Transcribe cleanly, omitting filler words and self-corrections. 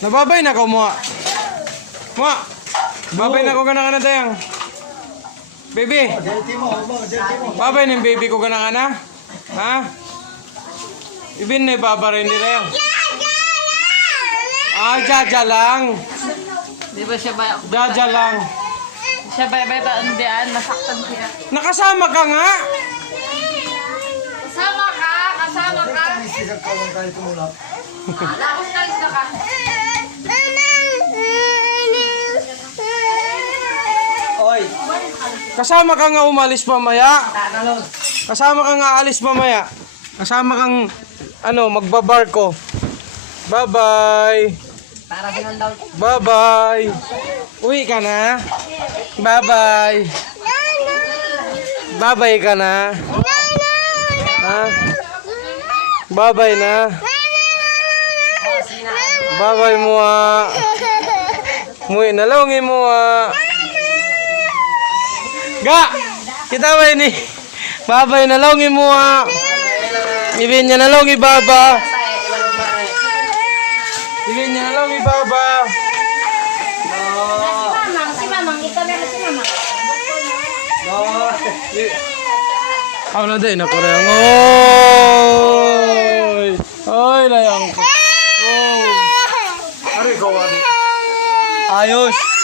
Nababay na ko mo. Mo. Babay na ko kana dayang. Baby. Babay ng baby ko kana kana. Ha? Ibin na babarin nila yan. Jaja lang. Di ba siya ba? Jaja lang. Siya ba andiyan? Nasaktan siya. Nakasama ka nga. Kasama ka! Kasama ka! Lakos ka rin ka. Oy. Kasama ka nga umalis mamaya. Kasama ka nga alis mamaya. Kasama kang magbabarko. Bye-bye. Para sinandaw. Bye-bye. Uwi ka na. Bye-bye. Bye-bye ka na. Ha? Bye-bye na. Bye-bye mo Muwi na lang mo Ga! Kita ba ini? Bye-bye na lang mo Ibin niya na lang ibaba. Ibin niya na lang ibaba. Si Mamang, ikaw na si Mamang. Ako na din ako rin. Oy! Oy, layang ko. Oh. Ari ko. Ayos.